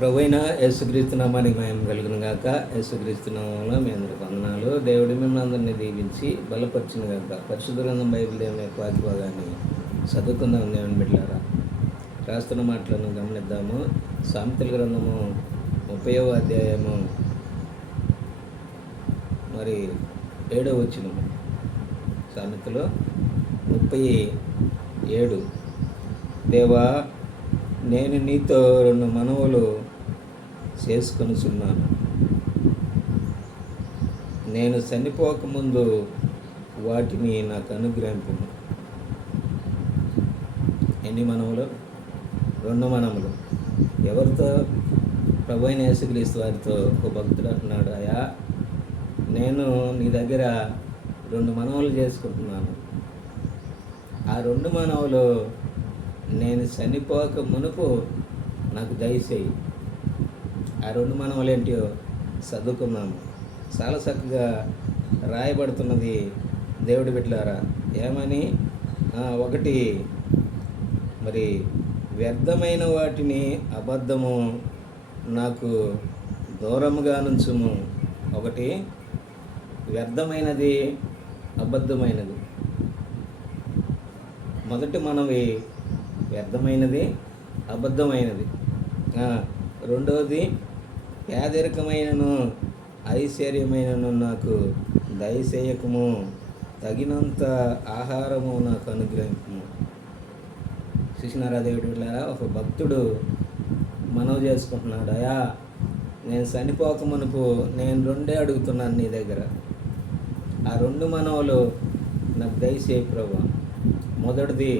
ప్రభువైన యేసుక్రీస్తు నామానికి మహిమ కలుగును గాక. యేసుక్రీస్తు నామంలో మీ అందరికి వందనాలు. దేవుడు మిమ్మల్ని అందరినీ దీవించి బలపరిచిన గాక. పరిశుద్ధ గ్రంథం బైబిల్ దేవుని యొక్క వాగ్భాగాన్ని చదువుకుందాం దేవుని బిడ్డలారా. రాస్తున్న మాటలను గమనిద్దాము. సామెతల గ్రంథము 30వ అధ్యాయము 7వ వచనము. సామెతలు 37. దేవా, నేను నీతో 2 మనవులు చేసుకొనుచున్నాను. నేను చనిపోకముందు వాటిని నాకు అనుగ్రహింపుము. ఎన్ని మనవులు? 2 మనములు. ఎవరితో? ప్రభువైన యేసుక్రీస్తు వారితో. ఒక భక్తుడు అంటున్నాడు, అయ్యా, నేను నీ దగ్గర 2 మనవులు చేసుకుంటున్నాను. ఆ 2 మనవులు నేను చనిపోక మునుపు నాకు దయచేయి. ఆ 2 మనవులు ఏంటో చదువుకున్నాము. చాలా చక్కగా రాయబడుతున్నది దేవుడి బిడ్డలారా. ఏమని? ఒకటి, మరి వ్యర్థమైన వాటిని అబద్ధము నాకు దూరముగా నుంచుము. ఒకటి వ్యర్థమైనది, అబద్ధమైనది. మొదటి మనవి వ్యర్థమైనది, అబద్ధమైనది. రెండవది, పేదరికమైనను ఐశ్వర్యమైనను నాకు దయచేయకము, తగినంత ఆహారము నాకు అనుగ్రహించము. చూసినారా దేవుడి బిడ్డలారా? ఒక భక్తుడు మనవి చేసుకుంటున్నాడు, అయ్యా, నేను చనిపోక మునుపు నేను 2 అడుగుతున్నాను నీ దగ్గర. ఆ 2 మనవులు నాకు దయచేయి ప్రభువా. మొదటిది,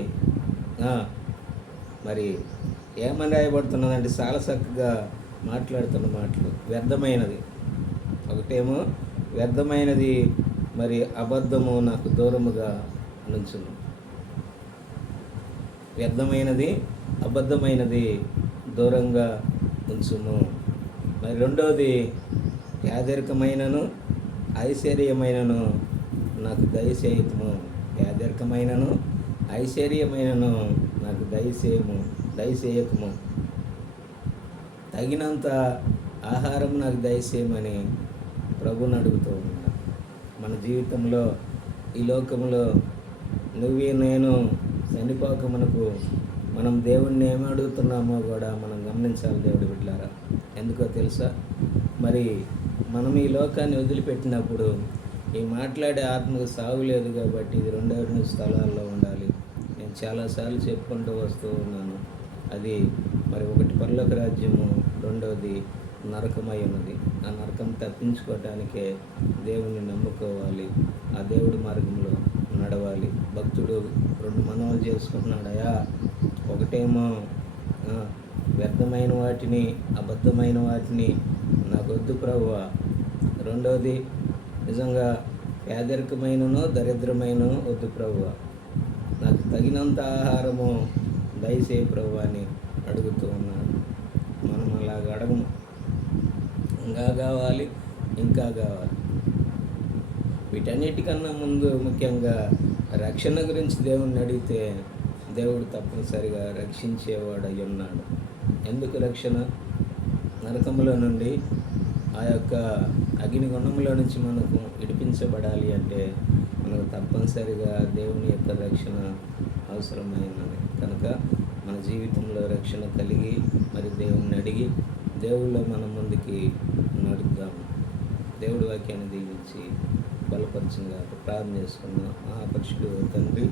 మరి ఏమని రాయబడుతున్నదంటే చాలా చక్కగా మాట్లాడుతున్న మాటలు. వ్యర్థమైనది ఒకటేమో, వ్యర్థమైనది, మరి అబద్ధము నాకు దూరముగా నుంచును. వ్యర్థమైనది, అబద్ధమైనది దూరంగా ఉంచుము. మరి రెండవది, పేదరికమైనను ఐశ్వర్యమైనను నాకు దయచేయము. పేదరికమైనను ఐశ్వర్యమైనను నాకు దయచేయకము, తగినంత ఆహారం నాకు దయచేయమని ప్రభువుని అడుగుతూ ఉన్నాను. మన జీవితంలో, ఈ లోకంలో నేను చనిపోక మనకు మనం దేవుణ్ణి ఏమి అడుగుతున్నామో కూడా మనం గమనించాలి దేవుడి బిడ్డలారా. ఎందుకో తెలుసా? మరి మనం ఈ లోకాన్ని వదిలిపెట్టినప్పుడు ఈ మాట్లాడే ఆత్మకు సాగు లేదు కాబట్టి ఇది 2 స్థలాల్లో ఉండాలి. నేను చాలాసార్లు చెప్పుకుంటూ వస్తూ ఉన్నాను. అది మరి ఒకటి పరలోక రాజ్యము, రెండవది నరకమై ఉన్నది. ఆ నరకం తప్పించుకోవటానికే దేవుణ్ణి నమ్ముకోవాలి, ఆ దేవుడి మార్గంలో నడవాలి. భక్తుడు 2 మనవులు చేసుకుంటున్నాడు. అయ్యా, ఒకటేమో వ్యర్థమైన వాటిని, అబద్ధమైన వాటిని నాకు వద్దు ప్రభువా. రెండవది, నిజంగా పేదరికమైనను దరిద్రమైనను వద్దు ప్రభువా. నాకు తగినంత ఆహారము దయచేయి ప్రభువా అని అడుగుతూ ఉన్నాడు. మనం అలాగ అడగము. ఇంకా కావాలి, ఇంకా కావాలి. వీటన్నిటికన్నా ముందు ముఖ్యంగా రక్షణ గురించి దేవుణ్ణి అడిగితే దేవుడు తప్పనిసరిగా రక్షించేవాడు అయి ఉన్నాడు. ఎందుకు రక్షణ? నరకములో నుండి, ఆ యొక్క అగ్నిగుండంలో నుంచి మనకు విడిపించబడాలి అంటే మనకు తప్పనిసరిగా దేవుని యొక్క రక్షణ అవసరమైనది. కనుక మన జీవితంలో రక్షణ కలిగి, మరి దేవుణ్ణి అడిగి దేవుళ్ళో మనం ముందుకి నడుద్దాము. దేవుడి వాక్యాన్ని దీవించి బలపరచుగా ప్రార్థన చేసుకున్నాం. మహాపరిశుడు తండ్రి,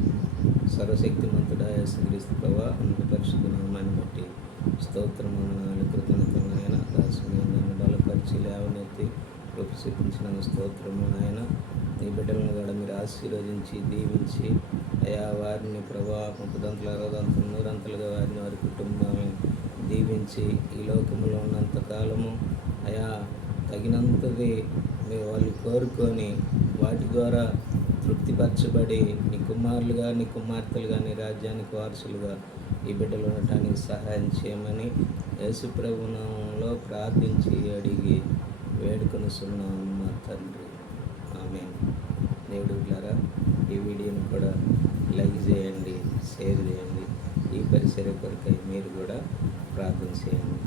సర్వశక్తిమంతుడా యేసుక్రీస్తు ప్రభువా, అన్ని పరిశుద్ధ నామాన్ని బట్టి స్తోత్రము, కృతజ్ఞతలు నాయన. దాసుని నన్ను బలపరిచి లేవనెత్తి చూపించిన స్తోత్రము నాయన. నీ బిడ్డలను కూడా మీరు ఆశీర్వదించి దీవించి, అయా, వారిని ప్రభా 30 60 100 వారిని, వారి కుటుంబాన్ని దీవించి, ఈ లోకంలో ఉన్నంతకాలము అయా తగినంతది వాళ్ళు కోరుకొని వాటి ద్వారా తృప్తిపరచబడి నీ కుమారులుగా, నీ కుమార్తెలుగా, నీ రాజ్యానికి వారసులుగా ఈ బిడ్డలు ఉండటానికి సహాయం చేయమని యేసు ప్రభు నామములో ప్రార్థించి అడిగి వేడుకొనుచున్నాము మా తండ్రి. ఆమేన్. దేవుడి బిడ్డలారా, ఈ వీడియోని కూడా లైక్ చేయండి, షేర్ చేయండి. ఈ పరిసర కొరకై మీరు కూడా ప్రార్థన చేయండి.